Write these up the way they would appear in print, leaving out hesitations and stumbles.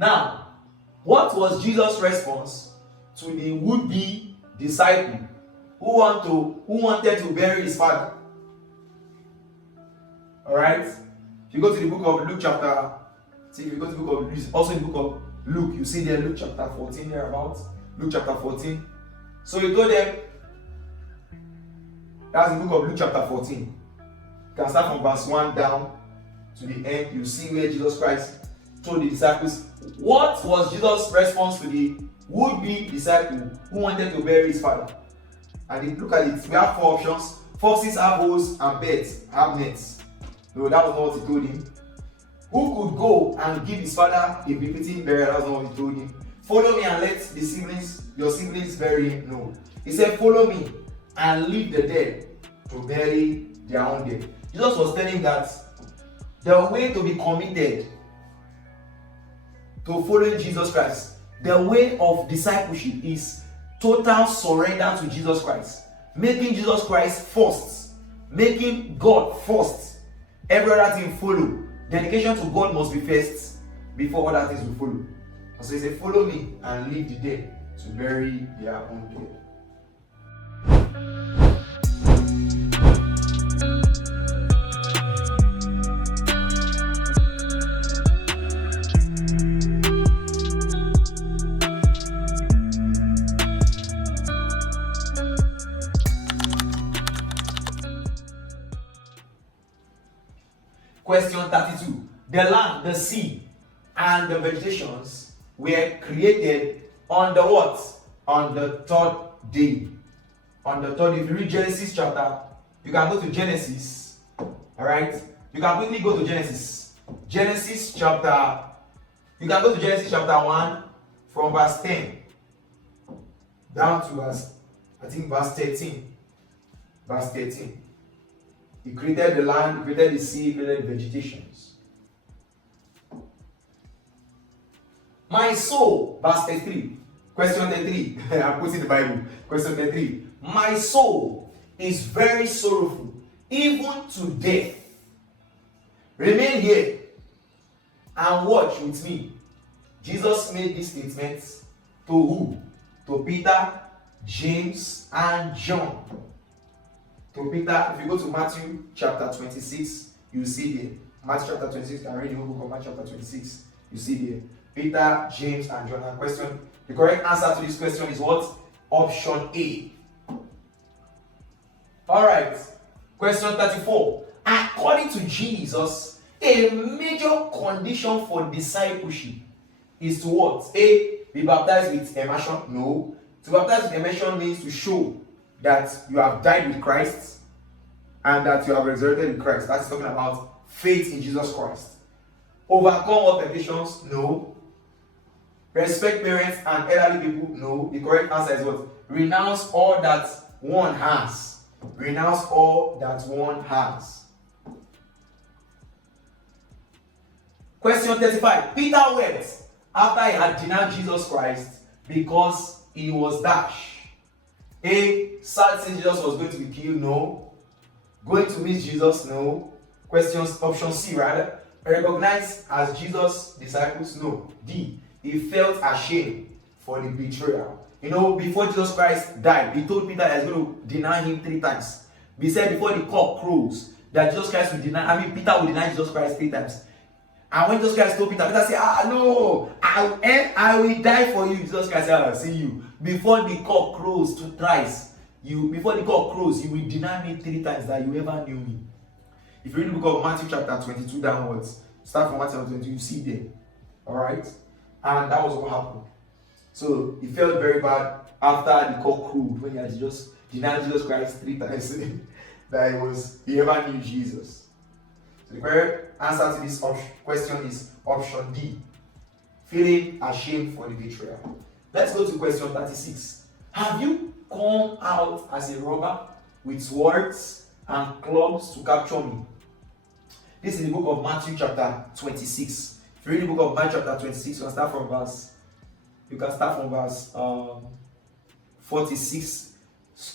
Now, what was Jesus' response to the would-be disciple who wanted to bury his father? Alright? If you go to the book of Luke chapter, if you go to the book of Luke, also in the book of Luke, you see there Luke chapter 14 thereabouts. Luke chapter 14. So he told them, that's the book of Luke chapter 14. You can start from verse 1 down to the end. You see where Jesus Christ told the disciples. What was Jesus' response to the would-be disciple who wanted to bury his father? And if you look at it, we have 4 options. Foxes have holes and birds have nets. No, that was not what he told him. Who could go and give his father a befitting burial? That was not what he told him. Follow me and let your siblings bury him. No. He said, follow me and leave the dead to bury their own dead. Jesus was telling that the way to be committed to following Jesus Christ, the way of discipleship is total surrender to Jesus Christ. Making Jesus Christ first. Making God first. Every other thing follow. Dedication to God must be first before other things will follow. So he said, follow me and leave the dead to bury their own dead. Question 32. The land, the sea, and the vegetations were created on the what? On the 3rd day. On the 3rd day. If you read Genesis chapter, you can go to Genesis. Alright? You can quickly go to Genesis. Genesis chapter, you can go to Genesis chapter 1 from verse 10 down to verse 13. Verse 13. He created the land, he created the sea, he created the vegetations. My soul, verse 33. Question 33. I'm putting the Bible. Question 33. My soul is very sorrowful, even to death. Remain here and watch with me. Jesus made these statements to who? To Peter, James, and John. To Peter, if you go to Matthew chapter 26, you see there. Matthew chapter 26, you can read the whole book of Matthew chapter 26. You see there. Peter, James, and John. And question, the correct answer to this question is what? Option A. Alright. Question 34. According to Jesus, a major condition for discipleship is to what? A. Be baptized with immersion? No. To baptize with immersion means to show that you have died with Christ and that you have resurrected with Christ. That's talking about faith in Jesus Christ. Overcome all temptations? No. Respect parents and elderly people? No. The correct answer is what? Renounce all that one has. Renounce all that one has. Question 35. Peter wept after he had denied Jesus Christ because he was dashed. A. Sad since Jesus was going to be killed? No. Going to meet Jesus? No. Option C rather. Recognized as Jesus' disciples? No. D. He felt ashamed for the betrayal. You know, before Jesus Christ died, he told Peter that he's going to deny him 3 times. He said before the cock crows that Jesus Christ will deny, Peter will deny Jesus Christ 3 times. And when Jesus Christ told Peter, Peter said, no, I will die for you. Jesus Christ said, I'll see you. Before the cock crows 2 thrice, before the cock crows, you will deny me 3 times that you ever knew me. If you read the book of Matthew chapter 22 downwards, start from Matthew chapter 22, you see there. Alright? And that was what happened. So he felt very bad after the cock crowed when he had just denied Jesus Christ 3 times that he ever knew Jesus. So the correct answer to this question is option D. Feeling ashamed for the betrayal. Let's go to question 36. Have you come out as a robber with swords and clubs to capture me? This is the book of Matthew chapter 26. If you read the book of Matthew chapter 26, you can start from verse 46.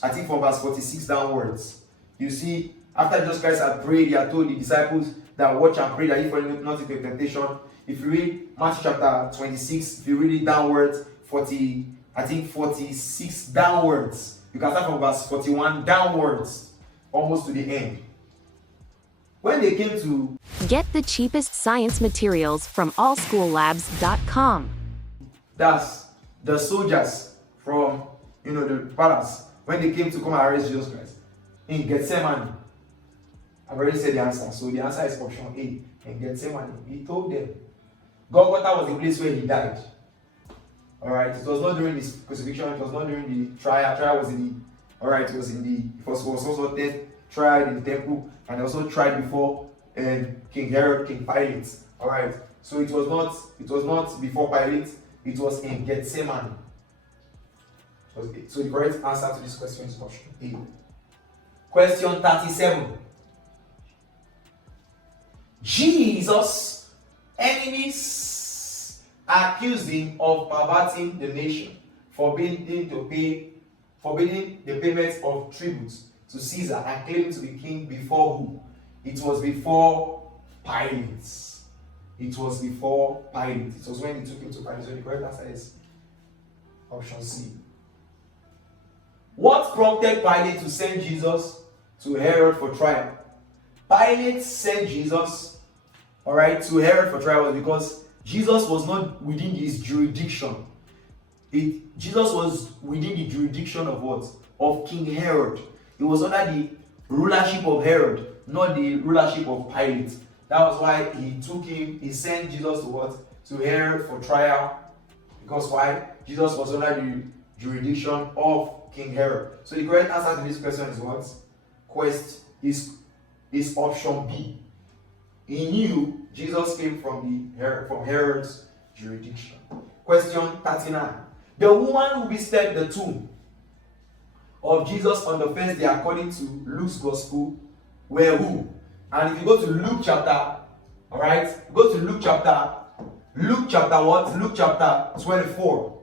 I think from verse 46 downwards. You see, after Jesus Christ had prayed, he had told the disciples that watch and pray that if you fall not into temptation. If you read Matthew chapter 26, if you read it downwards, 46 downwards. You can start from verse 41 downwards, almost to the end. When they came to get the cheapest science materials from allschoollabs.com. That's the soldiers from the palace, when they came to come and arrest Jesus Christ in Gethsemane. I've already said the answer, so the answer is option A. In Gethsemane, he told them Golgotha was the place where he died. Alright, it was not during his crucifixion, it was not during the trial. Trial was in the it was also tried in the temple, and also tried before King Herod, King Pilate. Alright, so it was not before Pilate, it was in Gethsemane. So the correct answer to this question is option A. Question 37. Jesus' enemies accused him of perverting the nation, forbidding the payment of tributes to Caesar, and claiming to be king before who? It was before Pilate. It was before Pilate. It was when he took him to Pilate. So the correct answer is option C. What prompted Pilate to send Jesus to Herod for trial? Pilate sent Jesus, to Herod for trial because Jesus was not within his jurisdiction. Jesus was within the jurisdiction of what? Of King Herod. He was under the rulership of Herod, not the rulership of Pilate. That was why he sent Jesus to what? To Herod for trial. Because why? Jesus was under the jurisdiction of King Herod. So the correct answer to this question is what? Is option B. He knew Jesus came from Herod's jurisdiction. Question 39. The woman who visited the tomb of Jesus on the first day according to Luke's gospel were who? And if you go to Luke chapter, go to Luke chapter what? Luke chapter 24.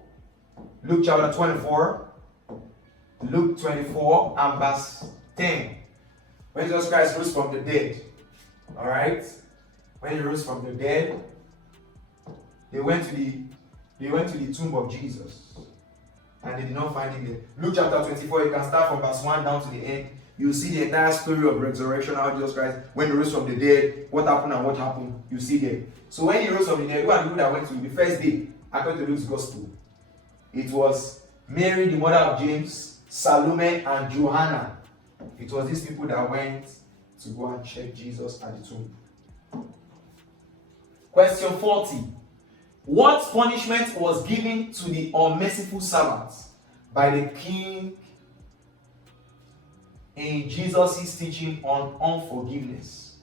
Luke chapter 24. Luke 24 and verse 10. When Jesus Christ rose from the dead. When he rose from the dead, they went to the tomb of Jesus. And they did not find him there. Luke chapter 24, you can start from verse 1 down to the end. You see the entire story of resurrection, how Jesus Christ, when he rose from the dead, what happened and what happened, you see there. So when he rose from the dead, who are the people that went to the first day, according to Luke's gospel? It was Mary, the mother of James, Salome, and Joanna. It was these people that went to go and check Jesus at the tomb. Question 40. What punishment was given to the unmerciful servants by the king in Jesus' teaching on unforgiveness?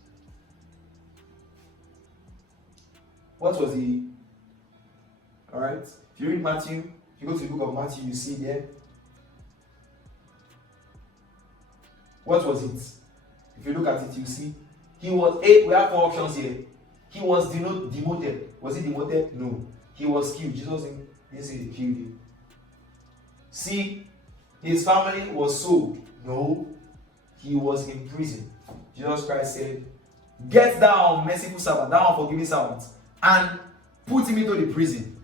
What was the... Alright, if you read Matthew, if you go to the book of Matthew, you see there. What was it? If you look at it, you see. We have four options here. He was demoted. Was he demoted? No. He was killed. Jesus didn't say he killed him. C. His family was sold. No. He was in prison. Jesus Christ said, "Get down, merciful servant, thou unforgiving servant, and put him into the prison."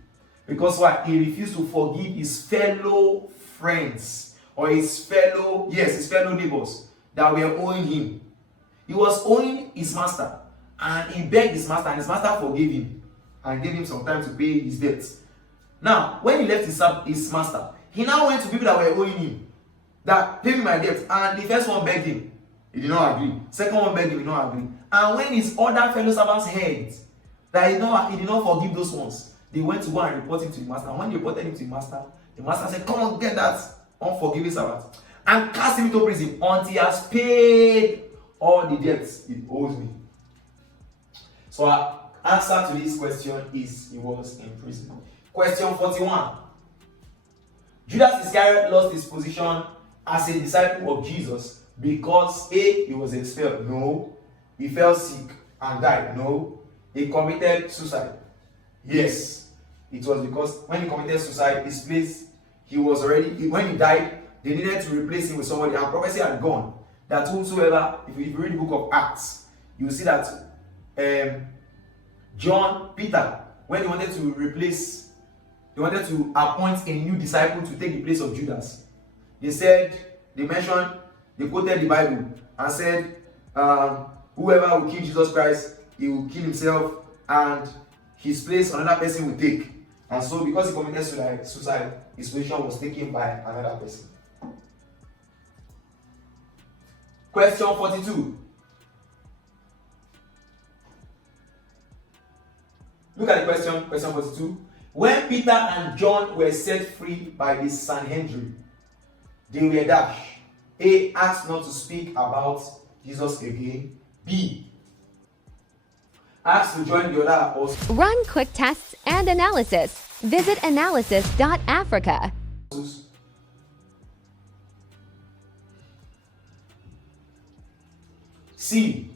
Because why? He refused to forgive his fellow friends or his fellow neighbors that were owing him. He was owing his master, and he begged his master, and his master forgave him and gave him some time to pay his debts. Now, when he left his master, he now went to people that were owing him, that pay me my debt. And the first one begged him, he did not agree. Second one begged him, he did not agree. And when his other fellow servants heard that he did not forgive those ones, they went to go and report him to the master. And when they reported him to the master said, "Come on, get that unforgiving servant and cast him into prison until he has paid all the debts he owes me." So our answer to this question is he was in prison. Question 41. Judas Iscariot lost his position as a disciple of Jesus because A. He was expelled. No. He fell sick and died. No. He committed suicide. Yes. It was because when he committed suicide, his place, when he died, they needed to replace him with somebody, and prophecy had gone that whosoever, if you read the book of Acts, you will see that Peter, when they wanted to appoint a new disciple to take the place of Judas. They quoted the Bible and said, whoever will kill Jesus Christ, he will kill himself, and his place another person will take. And so because he committed suicide, his position was taken by another person. Question 42. Look at the question 42. When Peter and John were set free by the Sanhedrin, they were dashed. A. Asked not to speak about Jesus again. B. Asked to join the other apostles. Run quick tests and analysis. Visit analysis.africa. C.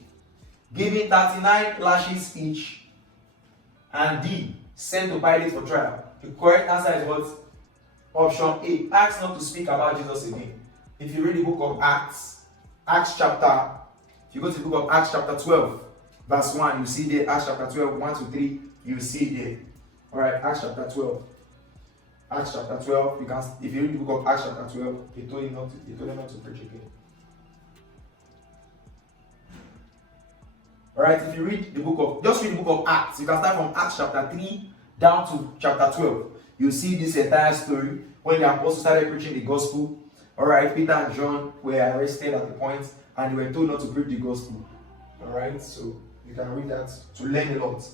Giving 39 lashes each. And D. Sent to Pilate for trial. The correct answer is what? Option A. Asked not to speak about Jesus again. If you read the book of Acts, if you go to the book of Acts chapter 12, verse 1, you see there, Acts chapter 12, 1 to 3, you see there. Alright, Acts chapter 12. Acts chapter 12, if you read the book of Acts chapter 12, he told him not to preach again. Alright, if you read the book of Acts, you can start from Acts chapter 3 down to chapter 12. You see this entire story when the apostles started preaching the gospel. Alright, Peter and John were arrested at the point and they were told not to preach the gospel. Alright, so you can read that to learn a lot.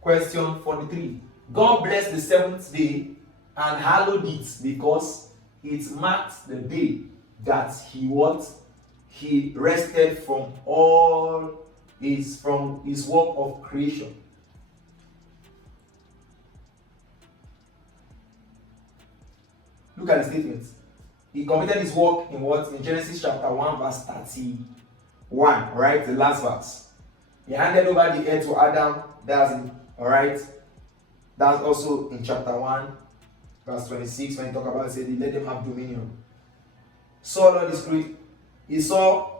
Question 43. God blessed the seventh day and hallowed it because it marked the day that he rested from his work of creation. Look at the statement. He completed his work in what? In Genesis chapter 1 verse 31, right? The last verse. He handed over the earth to Adam. Alright? That's also in chapter 1 verse 26 when he talk about, said, let them have dominion. He saw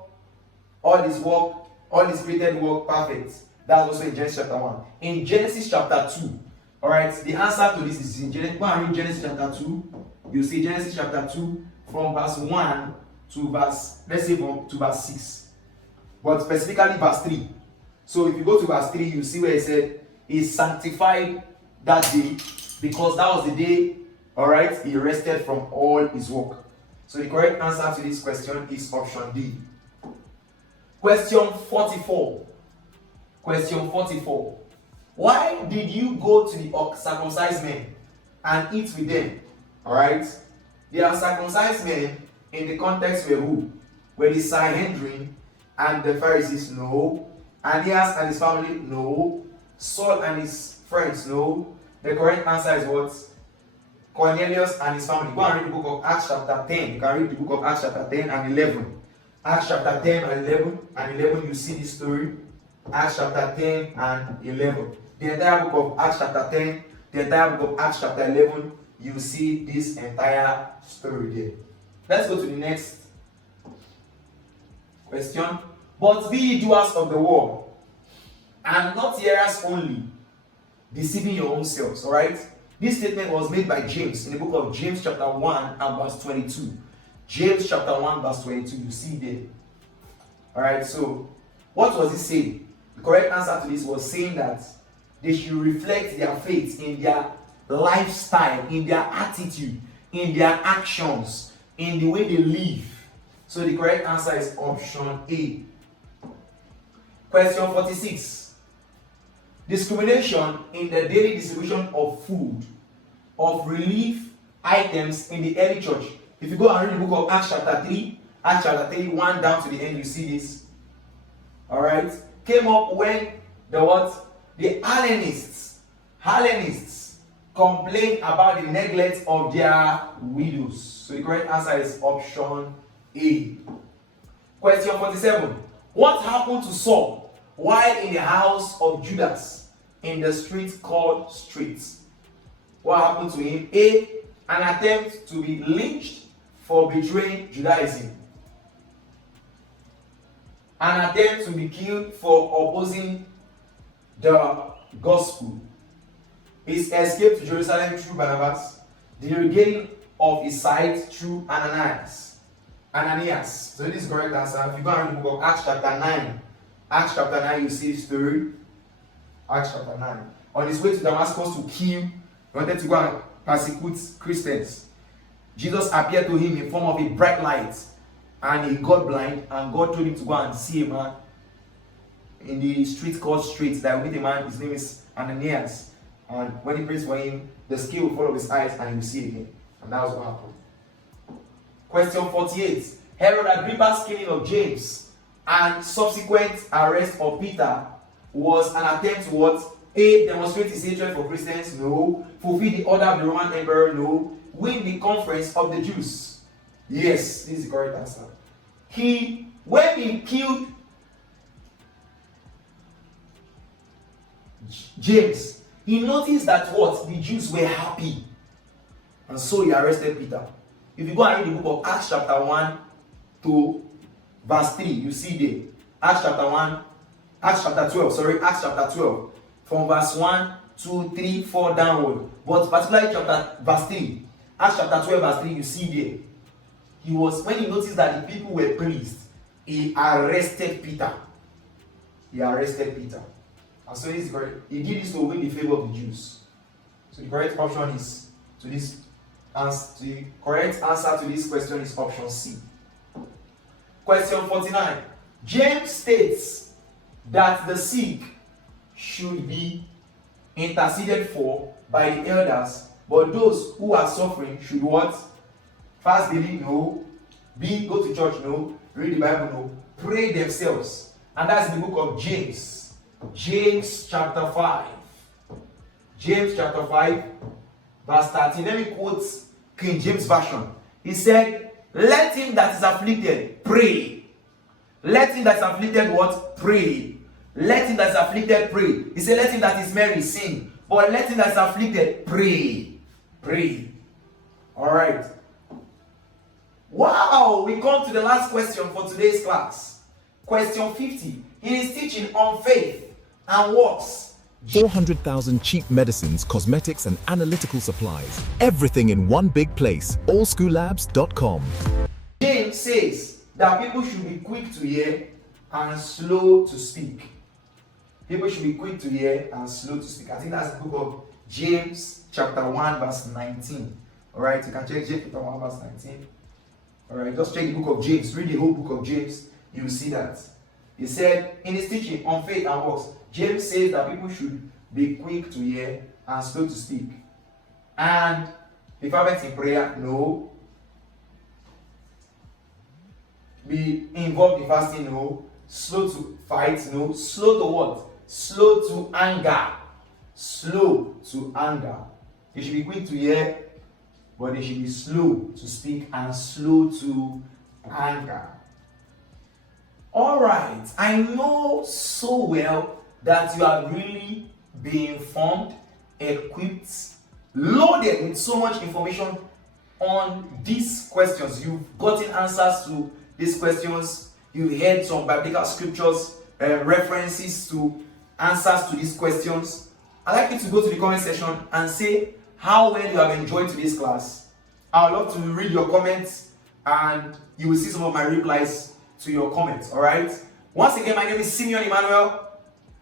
all this created work perfect. That's also in Genesis chapter 1. In Genesis chapter 2, alright, the answer to this is in Genesis. Go and read Genesis chapter 2. You see Genesis chapter 2 from verse 1 to verse 6. But specifically verse 3. So if you go to verse 3, you see where it said, he sanctified that day because that was the day, alright, he rested from all his work. So the correct answer to this question is option D. Question 44. Why did you go to the circumcised men and eat with them? Alright? The uncircumcised men in the context were who? Were the Sanhedrin and the Pharisees? No. Aeneas and his family? No. Saul and his friends? No. The correct answer is what? Cornelius and his family. Go and read the book of Acts chapter 10. You can read the book of Acts chapter 10 and 11. Acts chapter 10 and 11, you see this story. Acts chapter 10 and 11. The entire book of Acts chapter 10, the entire book of Acts chapter 11, you see this entire story there. Let's go to the next question. But be ye doers of the word, and not hearers only, deceiving your own selves. Alright? This statement was made by James in the book of James chapter 1 and verse 22. James chapter 1 verse 22, you see there. Alright, so what was he saying? The correct answer to this was saying that they should reflect their faith in their lifestyle, in their attitude, in their actions, in the way they live. So the correct answer is option A. Question 46. Discrimination in the daily distribution of food, of relief items in the early church. If you go and read the book of Acts chapter 3, 1 down to the end, you see this. Alright? Came up when the Hellenists complained about the neglect of their widows. So the correct answer is option A. Question 47. What happened to Saul while in the house of Judas in the street called Streets? What happened to him? A. An attempt to be lynched for betraying Judaism. an attempt to be killed for opposing the gospel, his escape to Jerusalem through Barnabas, the regaining of his sight through Ananias. So this is the correct answer. If you go and read the book of Acts chapter 9, you see the story. Acts chapter 9. On his way to Damascus to kill, he wanted to go and persecute Christians. Jesus appeared to him in form of a bright light, and he got blind, and God told him to go and see a man in the street called Straight. That will meet a man, his name is Ananias. And when he prays for him, the scale will fall off his eyes and he will see again. And that was what happened. Question 48. Herod Agrippa's killing of James and subsequent arrest of Peter was an attempt to what? A. Demonstrate his hatred for Christians? No. Fulfill the order of the Roman Emperor? No. Win the conference of the Jews? Yes, this is the correct answer. When he killed James, he noticed that what? The Jews were happy. And so he arrested Peter. If you go and read the book of Acts chapter 1 to verse 3, you see there. Acts chapter 12, from verse 1, 2, 3, 4 downward. But particularly verse 3, Acts chapter 12, verse 3, you see there. When he noticed that the people were pleased, he arrested Peter. And so he did this to win the favor of the Jews. So the correct option is the correct answer to this question is option C. Question 49. James states that the sick should be interceded for by the elders, but those who are suffering should what? Fast believe? No. B. Go to church? No. Read the Bible? No. Pray themselves. And that's the book of James. James chapter 5. James chapter 5, verse 13. Let me quote King James Version. He said, let him that is afflicted pray. Let him that is afflicted what? Pray. Let him that is afflicted pray. He said, let him that is merry sing. But let him that is afflicted pray. Pray. Alright. Wow! We come to the last question for today's class. Question 50. He is teaching on faith and works. 400,000 cheap medicines, cosmetics, and analytical supplies. Everything in one big place. AllSchoolLabs.com. James says that people should be quick to hear and slow to speak. People should be quick to hear and slow to speak. I think that's the book of James chapter 1 verse 19. Alright, you can check James chapter 1 verse 19. Alright, just check the book of James. Read the whole book of James. You will see that. He said in his teaching on faith and works, James says that people should be quick to hear and slow to speak. And be fervent in prayer? No. Be involved in fasting? No. Slow to fight? No. Slow to what? Slow to anger. Slow to anger. They should be quick to hear, but they should be slow to speak and slow to anger. Alright, I know so well that you have really been informed, equipped, loaded with so much information on these questions. You've gotten answers to these questions. You've heard some biblical scriptures, references to answers to these questions. I'd like you to go to the comment section and say how well you have enjoyed today's class. I would love to read your comments and you will see some of my replies to your comments. Alright? Once again, my name is Simeon Emmanuel,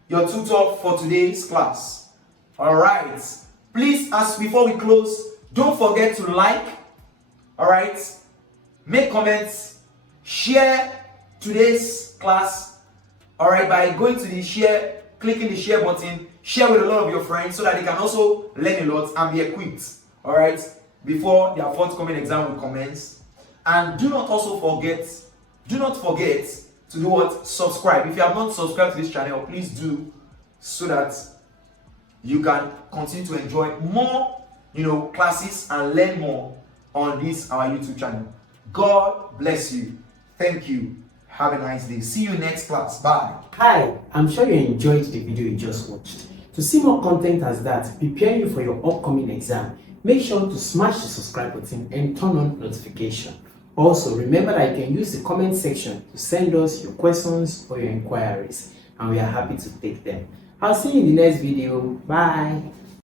your tutor for today's class. Alright. Please, as before we close, don't forget to like, alright, make comments, share today's class, alright, by going to the share, clicking the share button, share with a lot of your friends so that they can also learn a lot and be equipped, alright, before their forthcoming exam will commence. And do not forget to do what? Subscribe. If you have not subscribed to this channel, please do, so that you can continue to enjoy more, classes and learn more on this our YouTube channel. God bless you. Thank you. Have a nice day. See you next class. Bye. Hi, I'm sure you enjoyed the video you just watched. To see more content as that, preparing you for your upcoming exam, make sure to smash the subscribe button and turn on notification. Also, remember that you can use the comment section to send us your questions or your inquiries, and we are happy to take them. I'll see you in the next video. Bye.